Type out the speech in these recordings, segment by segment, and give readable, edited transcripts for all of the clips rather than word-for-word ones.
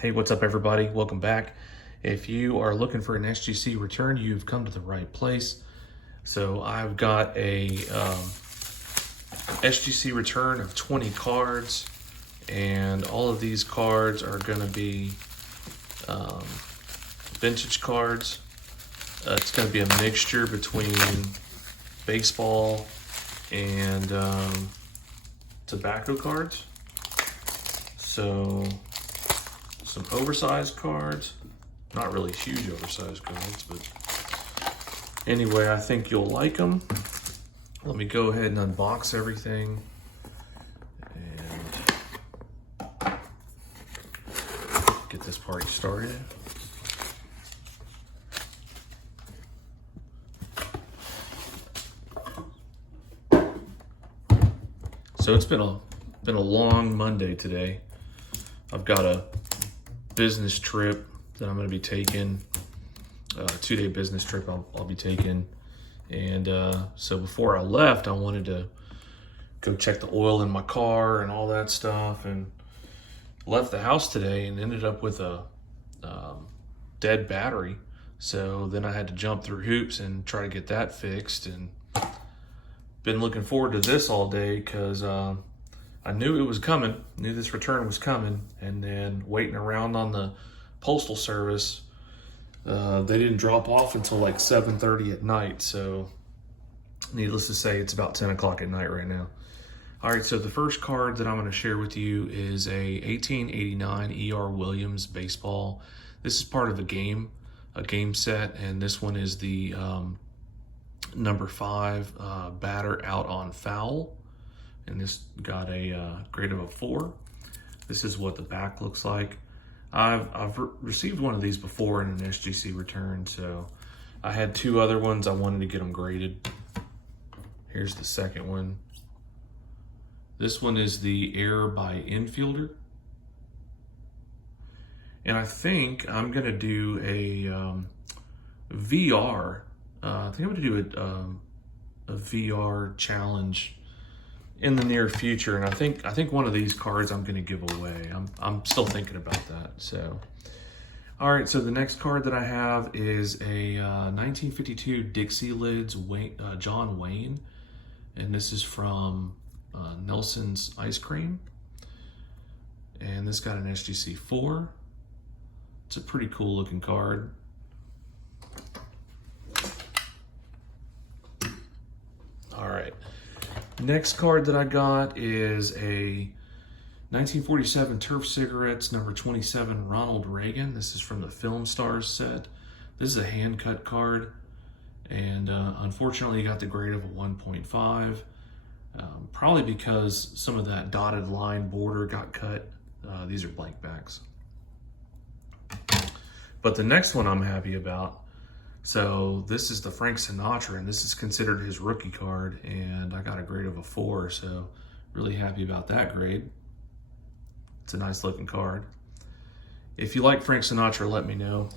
Hey, what's up everybody? Welcome back. If you are looking for an SGC return, you've come to the right place. So I've got a SGC return of 20 cards, and all of these cards are going to be vintage cards. It's going to be a mixture between baseball and tobacco cards. So some oversized cards, not really huge oversized cards, but anyway, I think you'll like them. Let me go ahead and unbox everything and get this party started. So it's been a long Monday today. I've got a business trip that I'm going to be taking, a 2-day business trip I'll be taking. And so before I left, I wanted to go check the oil in my car and all that stuff, and left the house today and ended up with a dead battery. So then I had to jump through hoops and try to get that fixed, and been looking forward to this all day because I knew it was coming, knew this return was coming, and then waiting around on the postal service. They didn't drop off until like 7:30 at night, so needless to say, it's about 10 o'clock at night right now. All right, so the first card that I'm going to share with you is a 1889 E.R. Williams baseball. This is part of a game set, and this one is the number 5 batter out on foul. And this got a grade of a 4. This is what the back looks like. I've received one of these before in an SGC return, so I had 2 other ones. I wanted to get them graded. Here's the second one. This one is the error by infielder. And I think I'm gonna do a VR. I think I'm gonna do a VR challenge in the near future, and I think one of these cards I'm going to give away. I'm still thinking about that. So, all right. So the next card that I have is a 1952 Dixie Lids John Wayne, and this is from Nelson's Ice Cream, and this got an SGC 4. It's a pretty cool looking card. All right. Next card that I got is a 1947 Turf Cigarettes number 27 Ronald Reagan. This is from the Film Stars set. This is a hand cut card, and unfortunately got the grade of a 1.5. Probably because some of that dotted line border got cut. These are blank backs. But the next one I'm happy about. So this is the Frank Sinatra, and this is considered his rookie card, and I got a grade of a 4, so really happy about that grade. It's a nice looking card. If you like Frank Sinatra, let me know.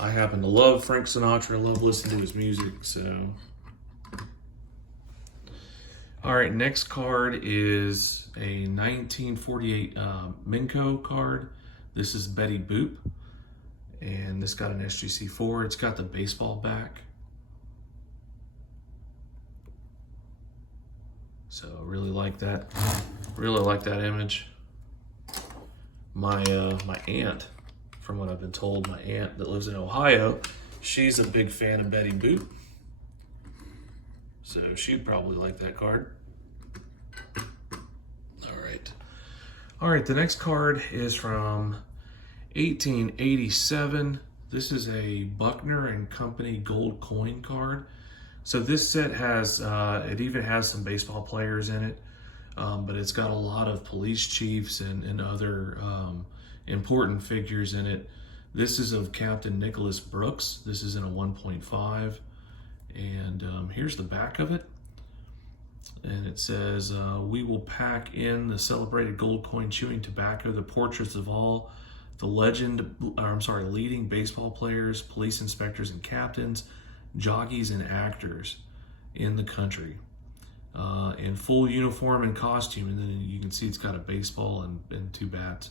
I happen to love Frank Sinatra, love listening to his music, so. All right, next card is a 1948 Minco card. This is Betty Boop. And this got an SGC 4. It's got the baseball back. So really like that. Really like that image. My aunt, from what I've been told, my aunt that lives in Ohio, she's a big fan of Betty Boop. So she'd probably like that card. All right. All right, the next card is from 1887. This is a Buckner and Company gold coin card. So this set has, it even has some baseball players in it, but it's got a lot of police chiefs and other important figures in it. This is of Captain Nicholas Brooks. This is in a 1.5. And here's the back of it. And it says, we will pack in the celebrated gold coin chewing tobacco, the portraits of all the leading baseball players, police inspectors and captains, jockeys and actors in the country, in full uniform and costume. And then you can see it's got a baseball and 2 bats.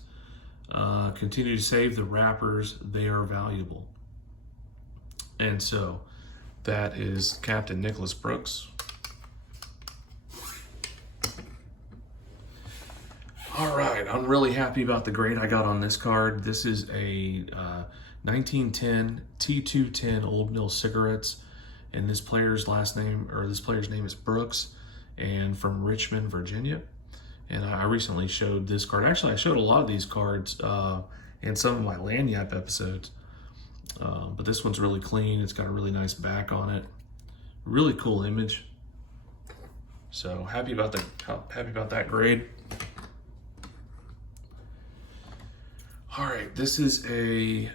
Continue to save the wrappers, they are valuable. And so that is Captain Nicholas Brooks. All right, I'm really happy about the grade I got on this card. This is a 1910 T210 Old Mill cigarettes, and this player's name is Brooks, and from Richmond, Virginia. And I recently showed this card. Actually, I showed a lot of these cards in some of my Lanyap episodes, but this one's really clean. It's got a really nice back on it. Really cool image. So happy about that grade. All right, this is a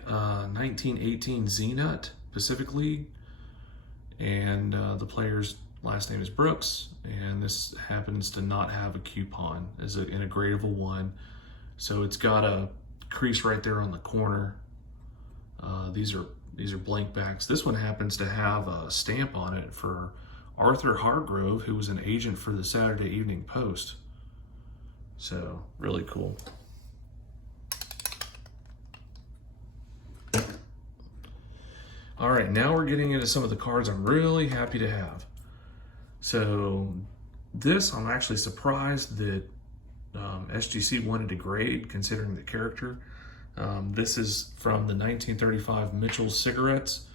1918 Z-Nut Pacific League, and the player's last name is Brooks, and this happens to not have a coupon in a grade of a 1. So it's got a crease right there on the corner. These are blank backs. This one happens to have a stamp on it for Arthur Hargrove, who was an agent for the Saturday Evening Post. So really cool. All right, now we're getting into some of the cards I'm really happy to have. So this, I'm actually surprised that SGC wanted to grade, considering the character. This is from the 1935 Mitchell Cigarettes,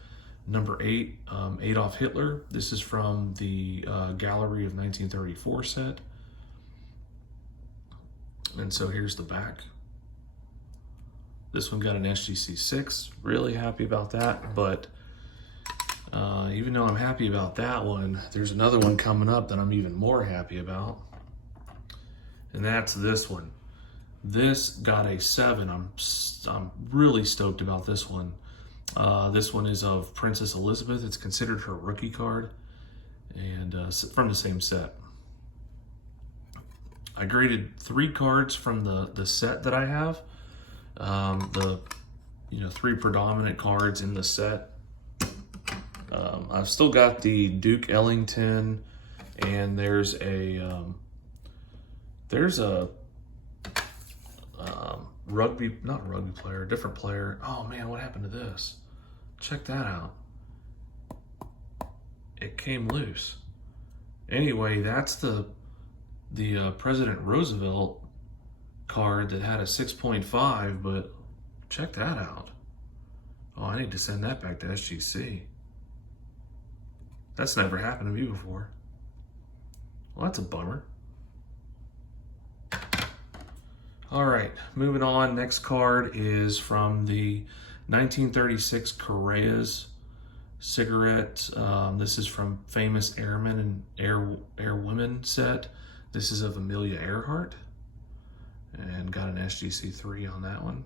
number 8, Adolf Hitler. This is from the Gallery of 1934 set. And so here's the back. This one got an SGC 6. Really happy about that, but even though I'm happy about that one, there's another one coming up that I'm even more happy about, and that's this one. This got a 7. I'm really stoked about this one. This one is of Princess Elizabeth. It's considered her rookie card, and from the same set. I graded 3 cards from the set that I have. The 3 predominant cards in the set. I've still got the Duke Ellington, and there's a not rugby player, different player. Oh man, what happened to this? Check that out. It came loose. Anyway, that's the President Roosevelt card that had a 6.5, but check that out. Oh, I need to send that back to SGC. That's never happened to me before. Well, that's a bummer. All right, moving on. Next card is from the 1936 Correa's cigarette. This is from Famous Airmen and Airwomen set. This is of Amelia Earhart, and got an SGC 3 on that one.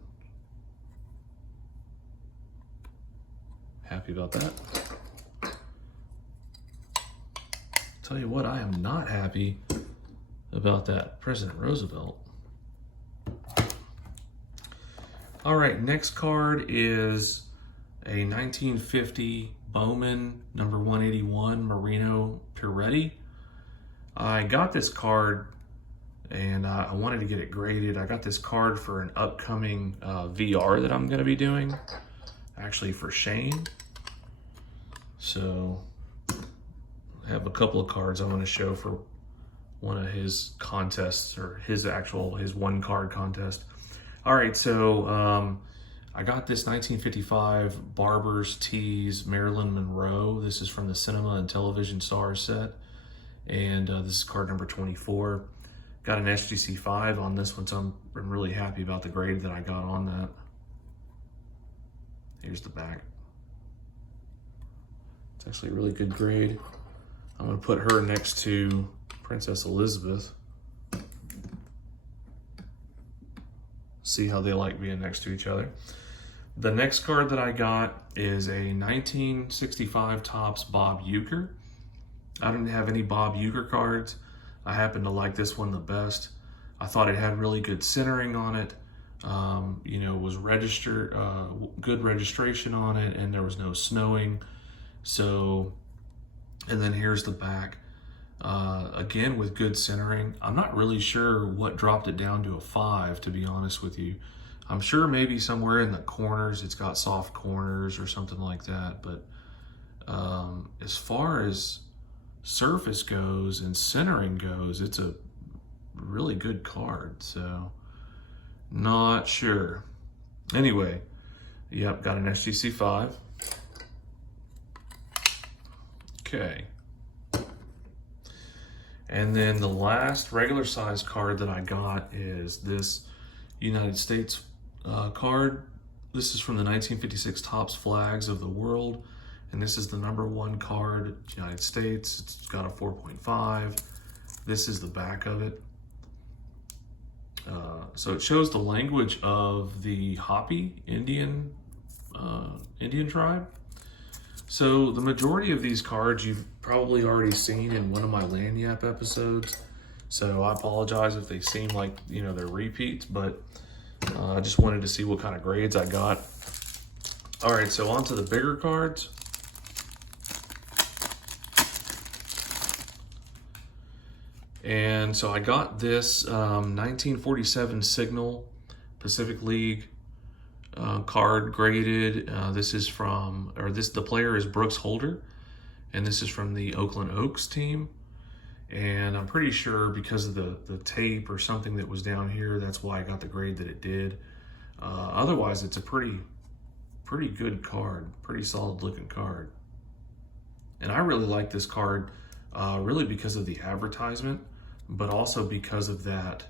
Happy about that. Tell you what, I am not happy about that President Roosevelt. All right, next card is a 1950 Bowman number 181 Marino Piretti. I got this card and I wanted to get it graded. I got this card for an upcoming VR that I'm going to be doing, actually for Shane. So I have a couple of cards I want to show for one of his contests, or his 1-card contest. All right, so I got this 1955 Barber's Tees Marilyn Monroe. This is from the Cinema and Television Stars set, and this is card number 24. Got an SGC 5 on this one, so I'm really happy about the grade that I got on that. Here's the back. It's actually a really good grade. I'm going to put her next to Princess Elizabeth. See how they like being next to each other. The next card that I got is a 1965 Topps Bob Uecker. I didn't have any Bob Uecker cards. I happen to like this one the best. I thought it had really good centering on it. Was registered, good registration on it, and there was no snowing. So, and then here's the back. Again, with good centering. I'm not really sure what dropped it down to a 5, to be honest with you. I'm sure maybe somewhere in the corners it's got soft corners or something like that, but as far as surface goes and centering goes, it's a really good card, so not sure. Anyway, yep, got an SGC 5. Okay. And then the last regular size card that I got is this United States card. This is from the 1956 Topps Flags of the World. And this is the #1 card, United States. It's got a 4.5. This is the back of it. So it shows the language of the Hopi Indian tribe. So the majority of these cards you've probably already seen in one of my Lanyap episodes. So I apologize if they seem like, you know, they're repeats, but I just wanted to see what kind of grades I got. All right, so on to the bigger cards. And so I got this 1947 Signal Pacific League card graded. This is from, the player is Brooks Holder, and this is from the Oakland Oaks team. And I'm pretty sure because of the tape or something that was down here, that's why I got the grade that it did. Otherwise, it's a pretty good card, pretty solid looking card. And I really like this card, really because of the advertisement, but also because of that,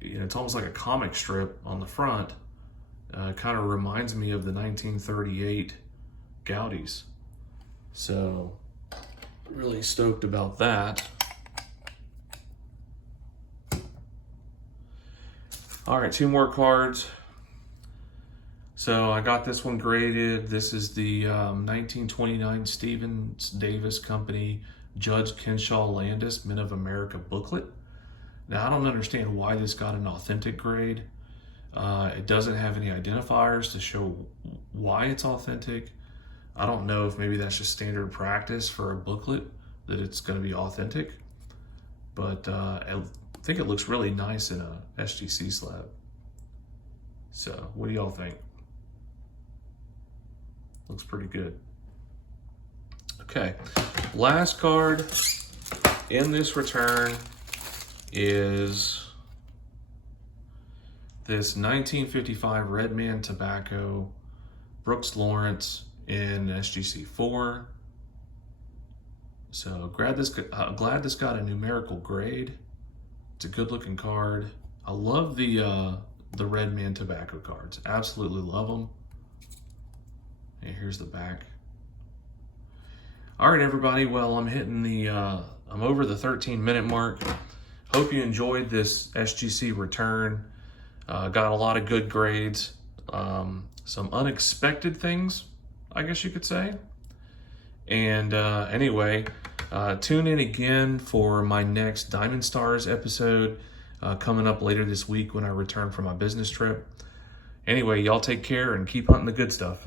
you know, it's almost like a comic strip on the front. Kind of reminds me of the 1938 Gaudies. So, really stoked about that. All right, 2 more cards. So I got this one graded. This is the 1929 Stevens Davis Company Judge Kenshaw Landis Men of America booklet. Now, I don't understand why this got an authentic grade. It doesn't have any identifiers to show why it's authentic. I don't know if maybe that's just standard practice for a booklet, that it's going to be authentic. But I think it looks really nice in a SGC slab. So, what do y'all think? Looks pretty good. Okay, last card in this return is this 1955 Redman Tobacco Brooks Lawrence in SGC 4. So glad this got a numerical grade. It's a good looking card. I love the Redman Tobacco cards. Absolutely love them. And here's the back. All right, everybody. Well, I'm hitting I'm over the 13-minute mark. Hope you enjoyed this SGC return. Got a lot of good grades. Some unexpected things, I guess you could say. And anyway, tune in again for my next Diamond Stars episode coming up later this week when I return from my business trip. Anyway, y'all take care and keep hunting the good stuff.